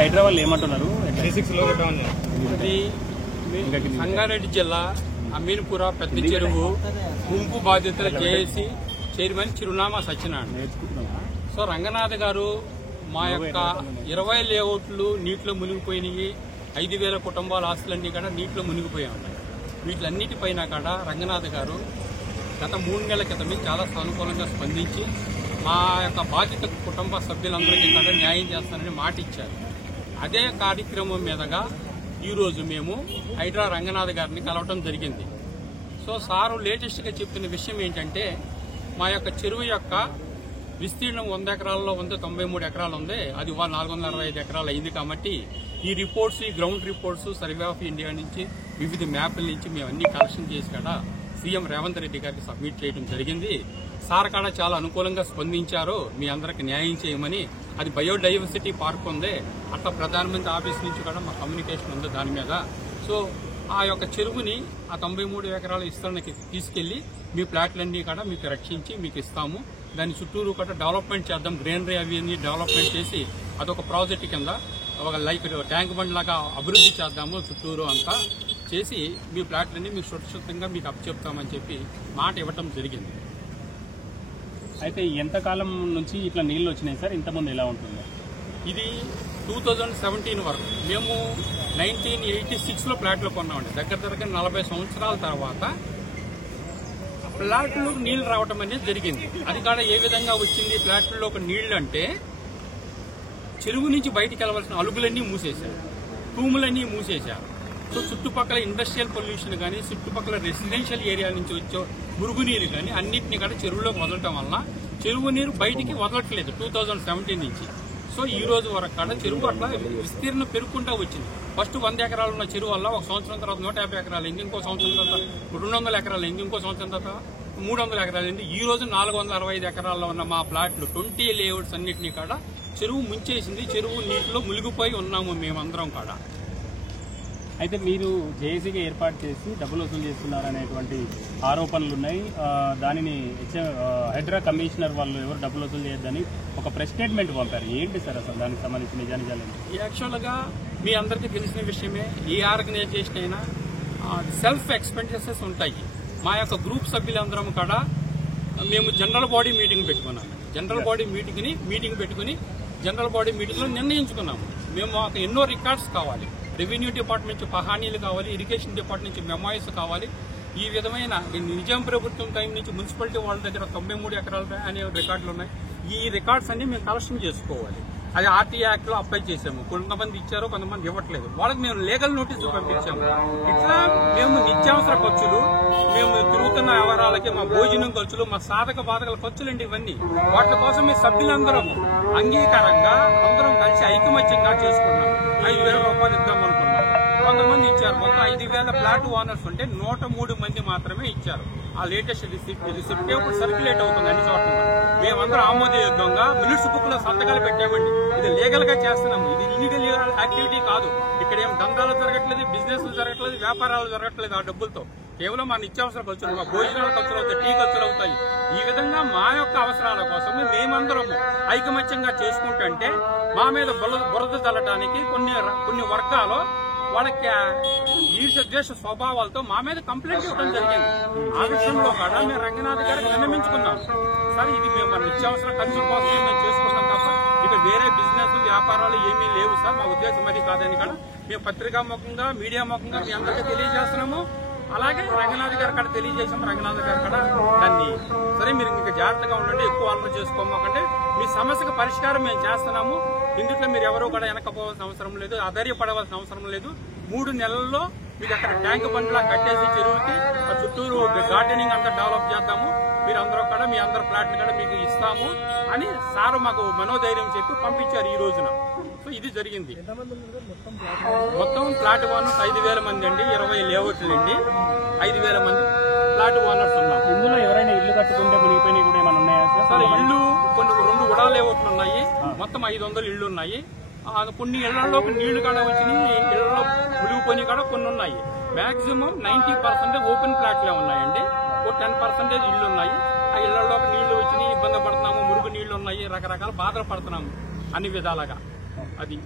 హైదరాబాద్ ఏమంటున్నారు? సంగారెడ్డి జిల్లా అమీన్పుర పెద్ద చెరువు ముంపు బాధితుల జేఏసీ చైర్మన్ చిరునామా సత్యనారాయణ. సో రంగనాథ్ గారు మా యొక్క 20 లేఅవుట్లు నీటిలో మునిగిపోయినాయి. 5,000 కుటుంబాల ఆస్తులన్నీ కూడా నీటిలో మునిగిపోయి ఉన్నాయి. వీటిలన్నిటిపైన కూడా రంగనాథ్ గారు గత 3 నెలల క్రితమే చాలా సానుకూలంగా స్పందించి మా యొక్క బాధిత కుటుంబ సభ్యులందరికీ కూడా న్యాయం చేస్తానని మాట ఇచ్చారు. అదే కార్యక్రమం మీదుగా ఈరోజు మేము హైడ్రా రంగనాథ్ గారిని కలవటం జరిగింది. సో సారు లేటెస్ట్గా చెప్పిన విషయం ఏంటంటే మా యొక్క చెరువు యొక్క విస్తీర్ణం 100 ఎకరాల్లో 193 ఎకరాలు ఉంది. అది 465 ఎకరాలు అయింది. కాబట్టి ఈ రిపోర్ట్స్, ఈ ground reports survey of India నుంచి వివిధ మ్యాప్ల నుంచి మేము అన్ని కలెక్షన్ చేసి కూడా సీఎం రేవంత్ రెడ్డి గారికి సబ్మిట్ చేయడం జరిగింది. సార్ కూడా చాలా అనుకూలంగా స్పందించారు. మీ అందరికి న్యాయం చేయమని. అది బయోడైవర్సిటీ పార్క్ ఉంది. అట్లా ప్రధానమంత్రి ఆఫీస్ నుంచి కూడా మా కమ్యూనికేషన్ ఉంది దాని మీద. సో ఆ యొక్క చెరువుని ఆ 93 ఎకరాల విస్తరణకి తీసుకెళ్లి మీ ప్లాట్లన్నీ కూడా మీకు రక్షించి మీకు ఇస్తాము. దాని చుట్టూరు కూడా డెవలప్మెంట్ చేద్దాం. గ్రీనరీ అవన్నీ డెవలప్మెంట్ చేసి అదొక ప్రాజెక్ట్ కింద ఒక లైక్ ట్యాంక్ బండ్ లాగా అభివృద్ధి చేద్దాము. చుట్టూరు అంతా చేసి మీ ప్లాట్లన్నీ మీకు సురక్షితంగా మీకు అప్పచెప్తామని చెప్పి మాట ఇవ్వటం జరిగింది. అయితే ఎంతకాలం నుంచి ఇట్లా నీళ్లు వచ్చినాయి సార్? ఇంతకుముందు ఎలా ఉంటుందో? ఇది 2017 వరకు. మేము 1986లో ప్లాట్లు కొన్నామండి. దగ్గర 40 సంవత్సరాల తర్వాత ప్లాట్లు నీళ్లు రావటం అనేది జరిగింది. అది కూడా ఏ విధంగా వచ్చింది ప్లాట్లలో ఒక నీళ్లు అంటే చెరువు నుంచి బయటికి వెళ్ళవలసిన అలుగులన్నీ మూసేశారు, తూములన్నీ మూసేశారు. సో చుట్టుపక్కల ఇండస్ట్రియల్ పొల్యూషన్ కానీ చుట్టుపక్కల రెసిడెన్షియల్ ఏరియా నుంచి వచ్చే మురుగునీరు కానీ అన్నింటినీ కూడా చెరువులోకి వదలటం వల్ల చెరువు నీరు బయటికి వదలట్లేదు 2017 నుంచి. సో ఈ రోజు వరకు కూడా చెరువు అట్లా విస్తీర్ణం పెరుగుకుంటూ వచ్చింది. ఫస్ట్ 100 ఎకరాలు ఉన్న చెరువు వల్ల ఒక సంవత్సరం తర్వాత 150 ఎకరాలు అయింది, ఇంకో సంవత్సరం తర్వాత 200 ఎకరాలు అయింది, ఇంకో సంవత్సరం తర్వాత 300 ఎకరాలు అయింది. ఈ రోజు 465 ఎకరాల్లో ఉన్న మా ప్లాట్లు 20 లేఅవుట్స్ అన్నింటినీ కూడా చెరువు ముంచేసింది. చెరువు నీటిలో మునిగిపోయి ఉన్నాము మేమందరం కూడా. అయితే మీరు జేఏసీగా ఏర్పాటు చేసి డబ్బులు వసూలు చేస్తున్నారనేటువంటి ఆరోపణలు ఉన్నాయి. దానిని హైడ్రా కమిషనర్ వాళ్ళు ఎవరు డబ్బులు వసూలు చేయొద్దని ఒక ప్రెస్ స్టేట్మెంట్ పంపారు. ఏంటి సార్ అసలు దానికి సంబంధించిన నిజానిజాలు? యాక్చువల్గా మీ అందరికీ తెలిసిన విషయమే, ఏ ఆర్గనైజేషన్ అయినా సెల్ఫ్ ఎక్స్పెండిచర్స్ ఉంటాయి. మా యొక్క గ్రూప్ సభ్యులందరం కూడా మేము జనరల్ బాడీ మీటింగ్ పెట్టుకున్నాము. జనరల్ బాడీ మీటింగ్ పెట్టుకుని జనరల్ బాడీ మీటింగ్లో నిర్ణయించుకున్నాము. మేము మాకు ఎన్నో రికార్డ్స్ కావాలి. రెవెన్యూ డిపార్ట్మెంట్ నుంచి పహానీలు కావాలి, ఇరిగేషన్ డిపార్ట్మెంట్ నుంచి మెమాయిస్ కావాలి. ఈ విధమైన నిజాం ప్రభుత్వం టైం నుంచి మున్సిపాలిటీ వాళ్ళ దగ్గర 93 ఎకరాలు అనే రికార్డులు ఉన్నాయి. ఈ రికార్డ్స్ అన్ని మేము కలెక్షన్ చేసుకోవాలి. అది ఆర్టీఐ యాక్ట్ లో అప్లై చేసాము. కొంతమంది ఇచ్చారు, కొంతమంది ఇవ్వట్లేదు. వాళ్ళకి మేము లీగల్ నోటీసులు పంపించాము. ఇట్లా మేము నిత్యావసర ఖర్చులు, మేము తిరుగుతున్న వ్యవహారాలకి మా భోజనం ఖర్చులు, మా సాధక బాధకల ఖర్చులండి ఇవన్నీ. వాటి కోసం మీ సభ్యులందరం అంగీకారంగా అందరం కలిసి ఐకమత్యంగా చేసుకున్నాం. 5,000 రూపాయలు ఇద్దాం అనుకున్నాం. కొంతమంది ఇచ్చారు. మొత్తం 5,000 ఫ్లాట్ ఓనర్స్ ఉంటే 103 మంది మాత్రమే ఇచ్చారు. ఆ లేటెస్ట్ రిసిప్ట్ ఇప్పుడు సర్క్యులేట్ అవుతుంది అన్ని చోట్ల. మేమందరం ఆమోదయోగ్యంగా మినిట్స్ బుక్ లో సంతకాలు పెట్టామండి. ఇది లీగల్ గా చేస్తున్నాము. ఇది ఇల్లీగల్ యాక్టివిటీ కాదు. ఇక్కడ ఏం దందాలు జరగట్లేదు, బిజినెస్ జరగట్లేదు, వ్యాపారాలు జరగట్లేదు. ఆ డబ్బులతో కేవలం మా నిత్యావసర ఖర్చులు, మా భోజనాల ఖర్చులు అవుతాయి, టీ ఖర్చులు అవుతాయి. ఈ విధంగా మా యొక్క అవసరాల కోసం మేమందరము ఐకమత్యంగా చేసుకుంటుంటే మా మీద బురద చల్లడానికి కొన్ని వర్గాలు వాళ్ళకి ఈర్ష్య స్వభావాలతో మా మీద కంప్లైంట్ ఇవ్వడం జరిగింది. ఆ విషయంలో కూడా మేము రంగనాథ్ గారికి విన్నవించుకున్నాం. సార్ ఇది మేము మన నిత్యావసర ఖర్చుల కోసం మేము చేసుకున్నాం తప్ప ఇక వేరే బిజినెస్ వ్యాపారాలు ఏమీ లేవు సార్, మా ఉద్దేశం అది కాదని కూడా మేము పత్రికా ముఖంగా మీడియా ముఖంగా మీ అందరికీ తెలియజేస్తున్నాము. అలాగే రంగనాథ్ గారు కూడా తెలియజేసాము. రంగనాథ్ గారు కూడా దాన్ని సరే మీరు ఇంకా జాగ్రత్తగా ఉండండి, ఎక్కువ అలవాటు చేసుకోమాకంటే మీ సమస్యకు పరిష్కారం మేము చేస్తున్నాము. ఇందులో మీరు ఎవరూ కూడా వెనకపోవాల్సిన అవసరం లేదు, అధైర్యపడవలసిన అవసరం లేదు. 3 నెలల్లో మీకు అక్కడ ట్యాంక్ బండ్లా కట్టేసి చెరువుకి చుట్టూరు గార్డెనింగ్ అంతా డెవలప్ చేద్దాము. మీరు అందరూ కూడా మీ అందరి ప్లాట్లు కూడా మీకు ఇస్తాము అని సార్ మాకు మనోధైర్యం చెప్పి పంపించారు ఈ రోజున. సో ఇది జరిగింది. మొత్తం ప్లాట్ ఓనర్స్ 5,000 మంది అండి, 20 లేఅవుట్లు అండి, 5,000 మంది ప్లాట్ ఓనర్స్ ఉన్నాం. ఇందులో ఎవరైనా ఇల్లు కట్టుకుంటే మునిగిపోయినా కూడా ఏమైనా ఉన్నాయా సార్? ఇల్లు కొన్ని 2 ఉడా లేఅవుట్లు ఉన్నాయి. మొత్తం 500 ఇళ్లు ఉన్నాయి. కొన్ని ఇళ్లలో నీళ్లు కూడా వచ్చినాయి, ఇళ్లలో మునిగిపోయి కూడా కొన్ని ఉన్నాయి. మాక్సిమం 90% ఓపెన్ ప్లాట్లే ఉన్నాయండి. 10% ఇళ్లు ఉన్నాయి. ఆ ఇళ్లలో నీళ్లు వచ్చినాయి, ఇబ్బంది పడుతున్నాము, మురుగు నీళ్లు ఉన్నాయి, రకరకాల బాధలు పడుతున్నాము అన్ని విధాలుగా. అది